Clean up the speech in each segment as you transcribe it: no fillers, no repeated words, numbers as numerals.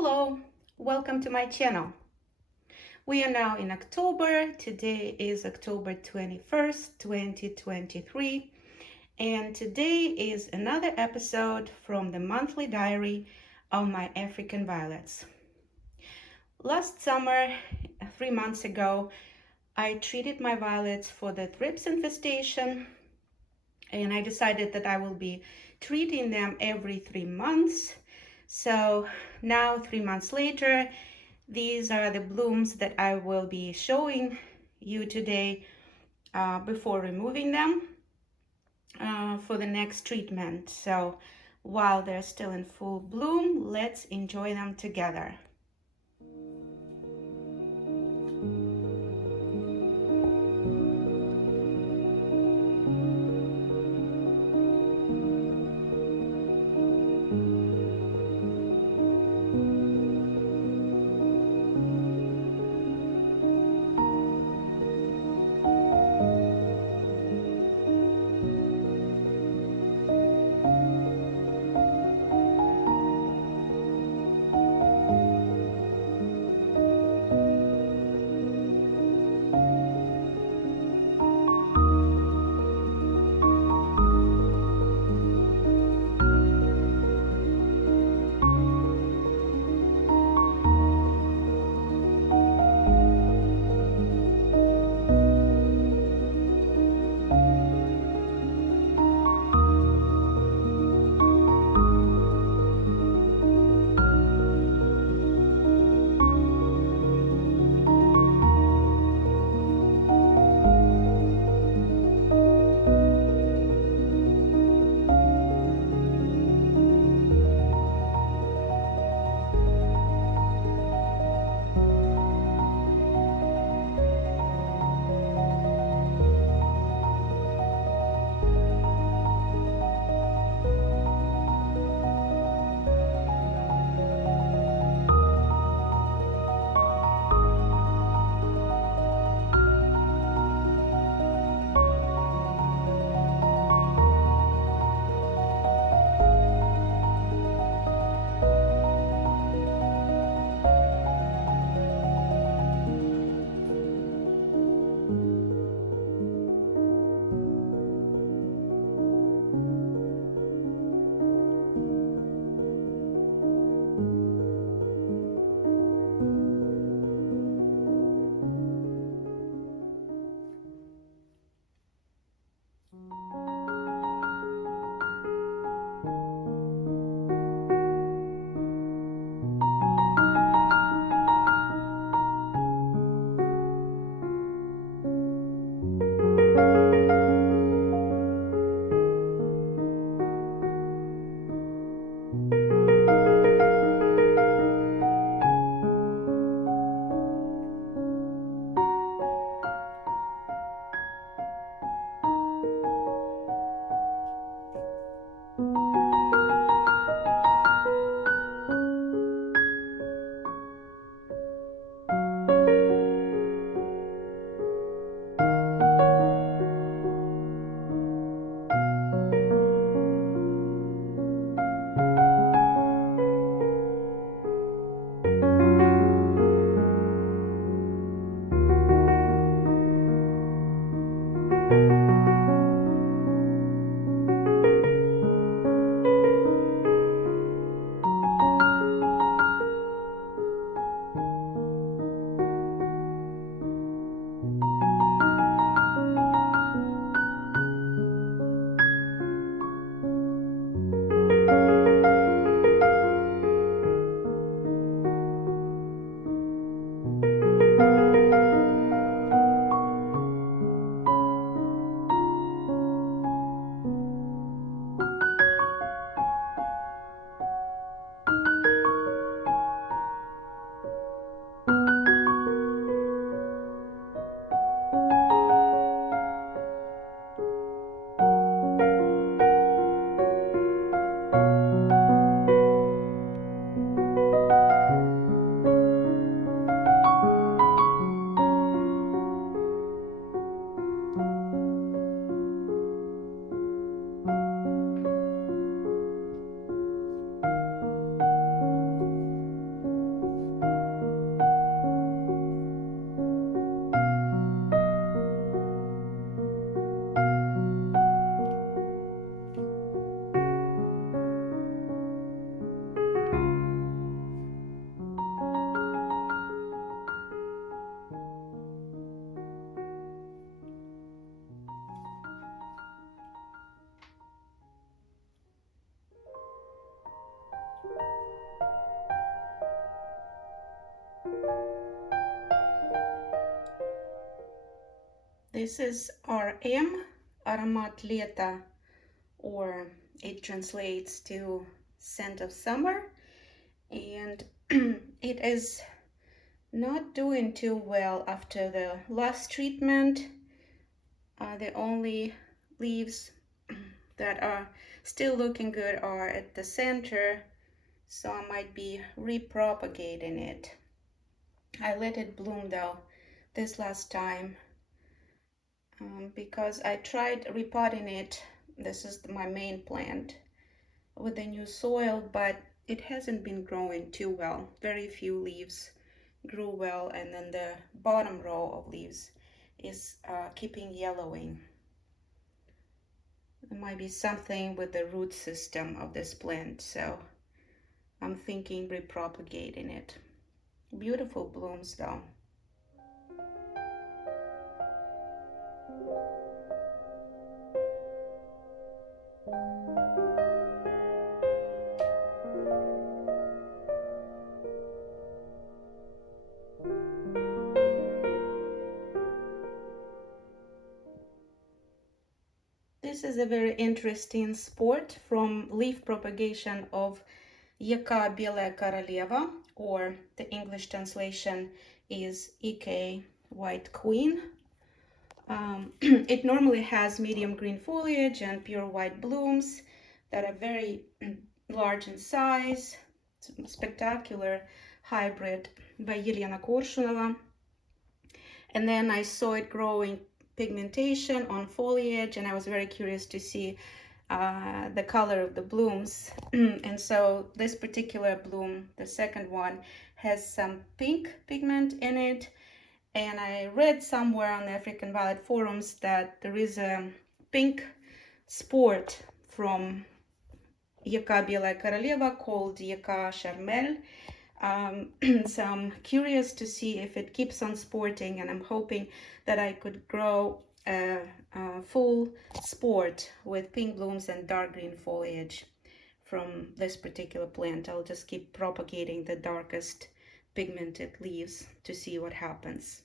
Hello, welcome to my channel. We are now in October. Today is October 21st, 2023, and today is another episode from the monthly diary of my African violets. Last summer, 3 months ago, I treated my violets for the thrips infestation, and I decided that I will be treating them every 3 months. So now, 3 months later, these are the blooms that I will be showing you today before removing them for the next treatment. So while they're still in full bloom, let's enjoy them together. This is RM-Aromat Leta, or it translates to scent of summer, and it is not doing too well after the last treatment. The only leaves that are still looking good are at the center, so I might be repropagating it. I let it bloom though this last time because I tried repotting it. This is my main plant with the new soil, but it hasn't been growing too well. Very few leaves grew well, and then the bottom row of leaves is keeping yellowing. There might be something with the root system of this plant, so I'm thinking repropagating it. Beautiful blooms though. This is a very interesting sport from leaf propagation of EK-Belaia Koroleva, or the English translation is EK White Queen. It normally has medium green foliage and pure white blooms that are very large in size. It's a spectacular hybrid by Yelena Korshunova. And then I saw it growing pigmentation on foliage, and I was very curious to see the color of the blooms. And so this particular bloom, the second one, has some pink pigment in it. And I read somewhere on the African Violet forums that there is a pink sport from EK-Belaia Koroleva called EK-Charmel. So I'm curious to see if it keeps on sporting, and I'm hoping that I could grow a full sport with pink blooms and dark green foliage from this particular plant. I'll just keep propagating the darkest pigmented leaves to see what happens.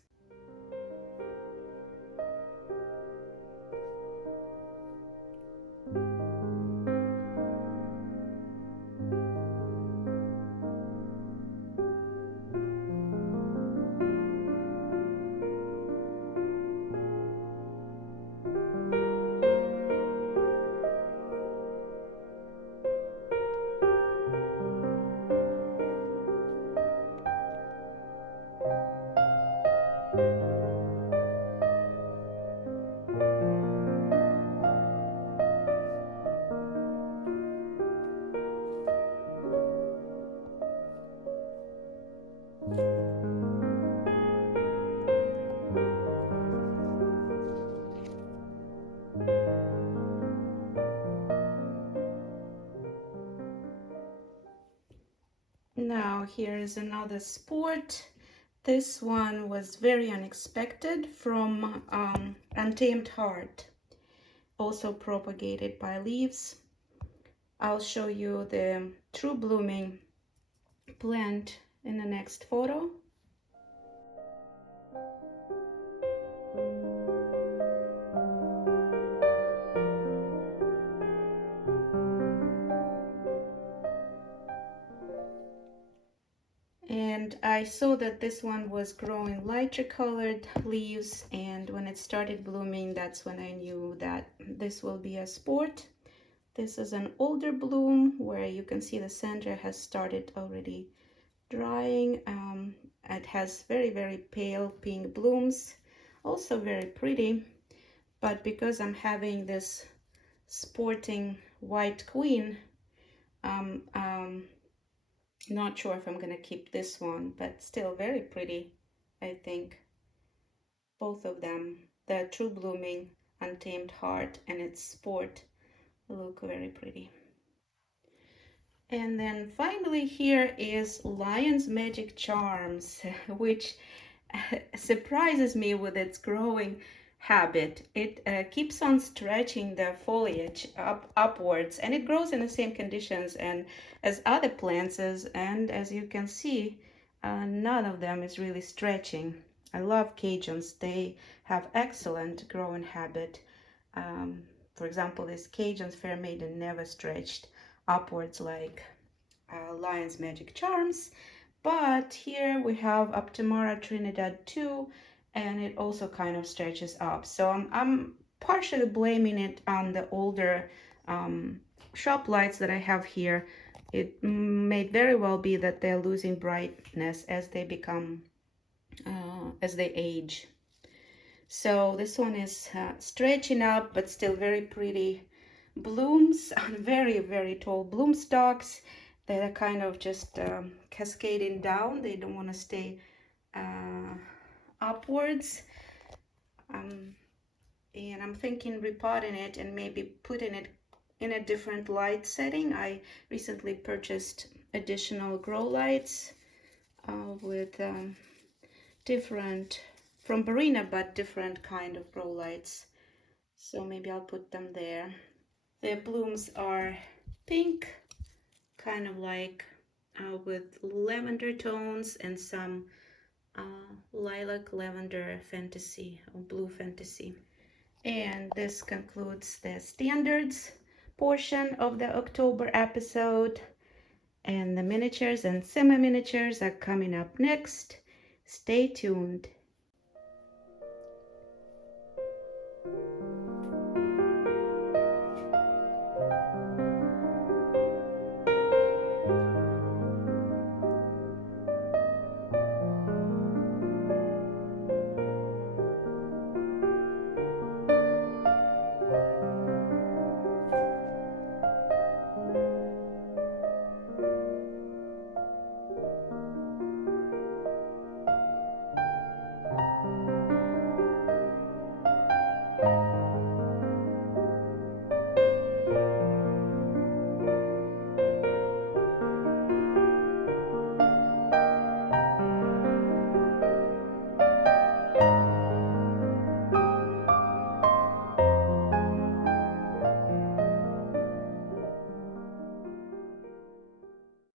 Now here is another sport. This one was very unexpected from Untamed Heart, also propagated by leaves. I'll show you the true blooming plant in the next photo. And I saw that this one was growing lighter colored leaves, and when it started blooming, that's when I knew that this will be a sport. This is an older bloom where you can see the center has started already drying. It has very, very pale pink blooms, also very pretty, but because I'm having this sporting white queen, not sure if I'm gonna keep this one, but still very pretty, I think. Both of them, the true blooming Untamed Heart and its sport, look very pretty. And then finally here is Lyon's Magic Charms, which surprises me with its growing habit. It keeps on stretching the foliage upwards, and it grows in the same conditions and as other plants, and as you can see, none of them is really stretching. I love Cajuns. They have excellent growing habit. For example, this Cajun's Fair Maiden never stretched upwards like Lyon's Magic Charms, but here we have Optimara Trinidad 2, and it also kind of stretches up. So I'm partially blaming it on the older shop lights that I have here. It may very well be that they're losing brightness as they become, as they age. So this one is stretching up, but still very pretty blooms on very, very tall bloom stalks that are kind of just cascading down. They don't want to stay upwards. And I'm thinking repotting it and maybe putting it in a different light setting. I recently purchased additional grow lights with different, from Barina, but different kind of grow lights. So maybe I'll put them there. The blooms are pink, kind of like with lavender tones and some lilac lavender fantasy or blue fantasy. And this concludes the standards portion of the October episode. And the miniatures and semi-miniatures are coming up next. Stay tuned.